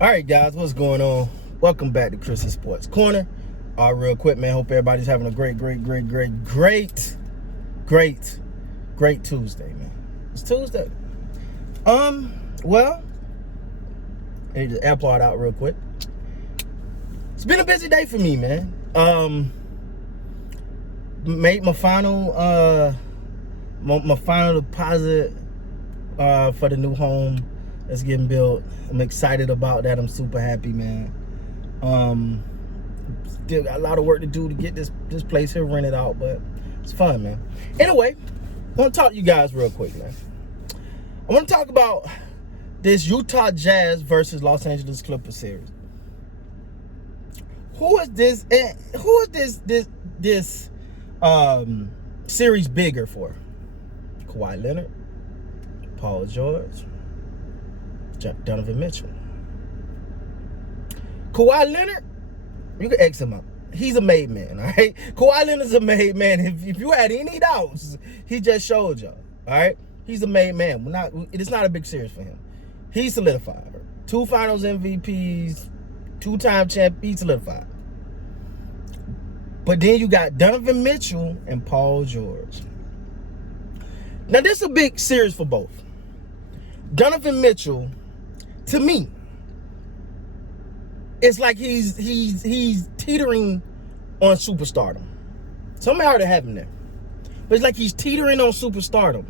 All right, guys, what's going on? Welcome back to Chris's Sports Corner. Real quick, man. Hope everybody's having a great Tuesday, man. It's Tuesday. Well, I need to AirPod out real quick. It's been a busy day for me, man. Made my final deposit for the new home that's getting built. I'm excited about that. I'm super happy, man. Still got a lot of work to do to get this place here rented out, but it's fun, man. Anyway, I want to talk to you guys real quick, man. I want to talk about this Utah Jazz versus Los Angeles Clippers series. Who is this series bigger for? Kawhi Leonard, Paul George, Donovan Mitchell. Kawhi Leonard, you can X him out. He's a made man, all right? Kawhi Leonard's a made man. If you had any doubts, he just showed y'all, all right? He's a made man. It's not a big series for him. He's solidified. 2 finals MVPs, 2-time champ, he's solidified. But then you got Donovan Mitchell and Paul George. Now, this is a big series for both. Donovan Mitchell, to me, it's like he's teetering on superstardom. Some may already have him there, but it's like he's teetering on superstardom.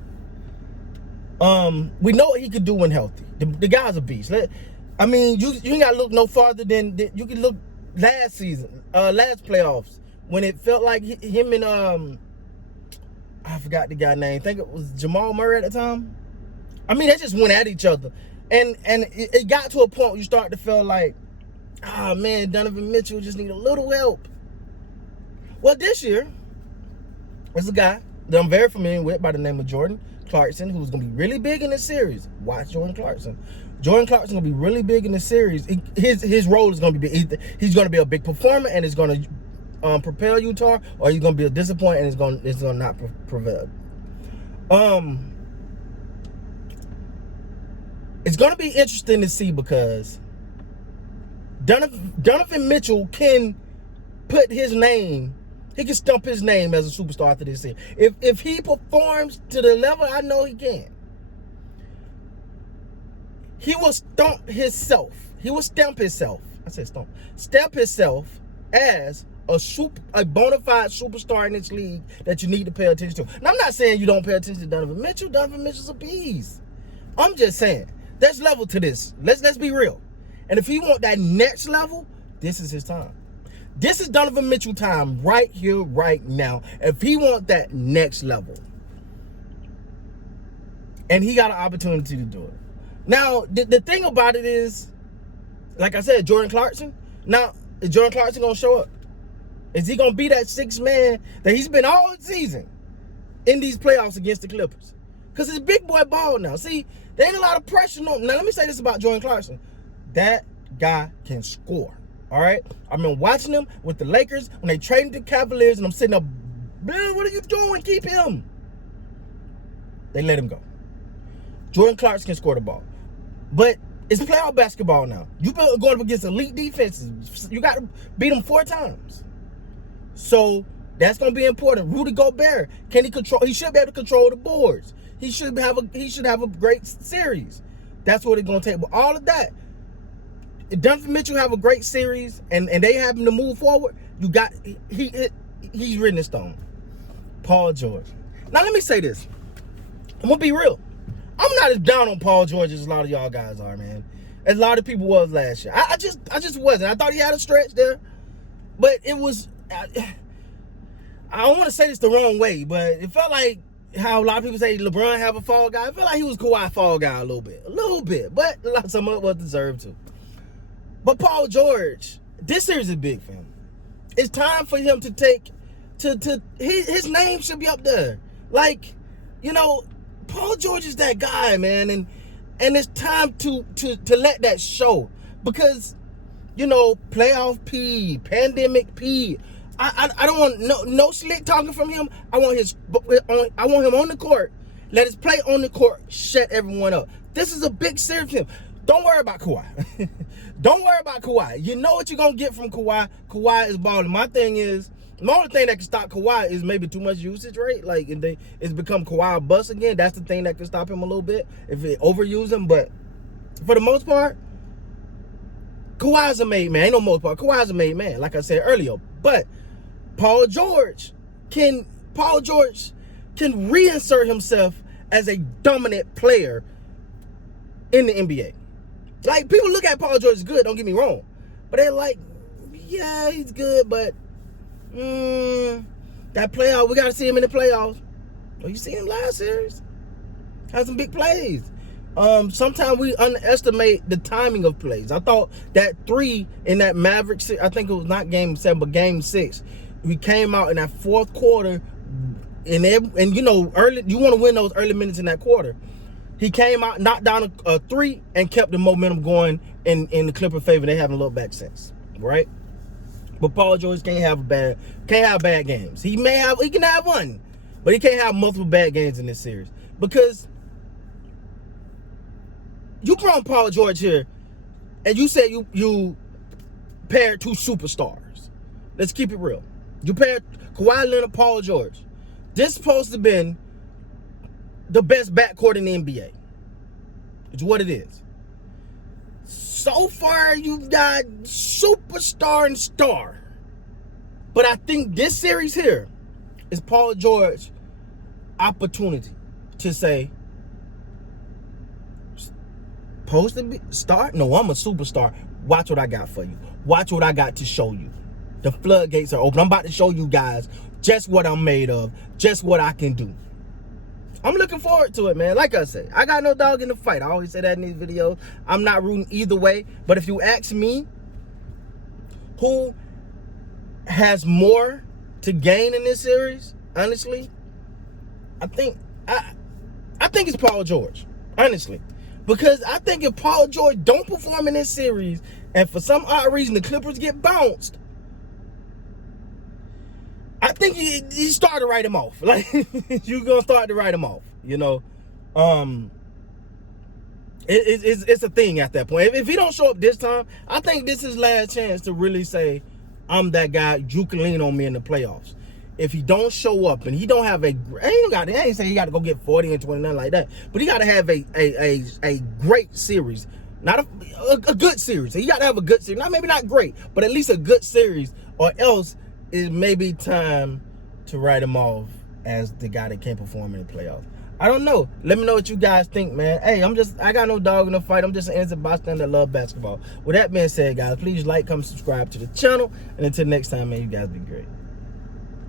We know what he could do when healthy. The guy's a beast. I mean, you ain't got to look no farther than you can look last season, last playoffs, when it felt like him and I forgot the guy's name. I think it was Jamal Murray at the time. I mean, they just went at each other, and it got to a point where you start to feel like, oh man, Donovan Mitchell just need a little help. Well, this year, there's a guy that I'm very familiar with by the name of Jordan Clarkson, who's going to be really big in this series. Watch Jordan Clarkson. Jordan Clarkson going to be really big in this series. His role is going to be big. He's going to be a big performer, and it's going to propel Utah, or he's going to be a disappointment, and it's going to not prevail. It's going to be interesting to see because Donovan Mitchell can put his name, he can stump his name as a superstar after this season. If he performs to the level I know he can, he will stamp himself. He will stamp himself. I said stamp. Stamp himself as a bona fide superstar in this league that you need to pay attention to. Now, I'm not saying you don't pay attention to Donovan Mitchell. Donovan Mitchell's a beast. I'm just saying, there's level to this. Let's be real. And if he want that next level, this is his time. This is Donovan Mitchell time right here, right now. If he want that next level. And he got an opportunity to do it. Now, the thing about it is, like I said, Jordan Clarkson. Now, is Jordan Clarkson going to show up? Is he going to be that sixth man that he's been all season in these playoffs against the Clippers? Because it's big boy ball now. See, there ain't a lot of pressure on. Now, let me say this about Jordan Clarkson. That guy can score, all right? I've been watching him with the Lakers when they traded the Cavaliers, and I'm sitting up, man, what are you doing? Keep him. They let him go. Jordan Clarkson can score the ball. But it's playoff basketball now. You've been going up against elite defenses. You got to beat them 4 times. So that's going to be important. Rudy Gobert, can he control? He should be able to control the boards. He should have a great series. That's what it's going to take. But all of that, if Donovan Mitchell have a great series and they have him to move forward, he's written in stone. Paul George. Now let me say this. I'm gonna be real. I'm not as down on Paul George as a lot of y'all guys are, man. As a lot of people was last year. I just wasn't. I thought he had a stretch there, but it was. I don't want to say this the wrong way, but it felt like how a lot of people say LeBron have a fall guy. I felt like he was Kawhi fall guy a little bit, but some of it was deserved to. But Paul George, this series is big for him. It's time for him to take his name should be up there. Like, you know, Paul George is that guy, man, and it's time to let that show because, you know, playoff P, pandemic P. I don't want no slick talking from him. I want him on the court. Let his play on the court shut everyone up. This is a big series for him. don't worry about Kawhi. Don't worry about Kawhi. You know what you're going to get from Kawhi. Kawhi is balling. My thing is, the only thing that can stop Kawhi is maybe too much usage rate. Like, and it's become Kawhi bust again. That's the thing that can stop him a little bit if it overuse him. But for the most part, Kawhi's a made man. Ain't no most part. Kawhi's a made man, like I said earlier. But Paul George can reinsert himself as a dominant player in the NBA. Like, people look at Paul George as good, don't get me wrong. But they're like, yeah, he's good, but that playoff, we got to see him in the playoffs. Well, you see him last series. Had some big plays. Sometimes we underestimate the timing of plays. I thought that 3 in that Mavericks, I think it was not game 7, but game 6. We came out in that fourth quarter, and you know, early, you want to win those early minutes in that quarter. He came out, knocked down a 3, and kept the momentum going in the Clipper favor. They haven't looked back since, right? But Paul George can't have bad games. He can have one, but he can't have multiple bad games in this series, because you brought Paul George here, and you said you paired 2 superstars. Let's keep it real. You paired Kawhi Leonard, Paul George. This supposed to have been the best backcourt in the NBA. It's what it is. So far, you've got superstar and star. But I think this series here is Paul George's opportunity to say, supposed to be star? No, I'm a superstar. Watch what I got for you. Watch what I got to show you. The floodgates are open. I'm about to show you guys just what I'm made of, just what I can do. I'm looking forward to it, man. Like I said, I got no dog in the fight. I always say that in these videos. I'm not rooting either way. But if you ask me, who has more to gain in this series, honestly, I think it's Paul George, honestly. Because I think if Paul George don't perform in this series, and for some odd reason the Clippers get bounced, I think you start to write him off. Like, you're going to start to write him off, you know. It's a thing at that point. If he don't show up this time, I think this is his last chance to really say, I'm that guy, you can lean on me in the playoffs. If he don't show up and he don't have I ain't saying he got to go get 40 and 29 like that, but he got to have a great series. Not a good series. He got to have a good series. Maybe not great, but at least a good series, or else it may be time to write him off as the guy that can't perform in the playoffs. I don't know. Let me know what you guys think, man. Hey, I got no dog in the fight. I'm just an innocent bystander that love basketball. With that being said, guys, please like, comment, subscribe to the channel. And until next time, man, you guys be great.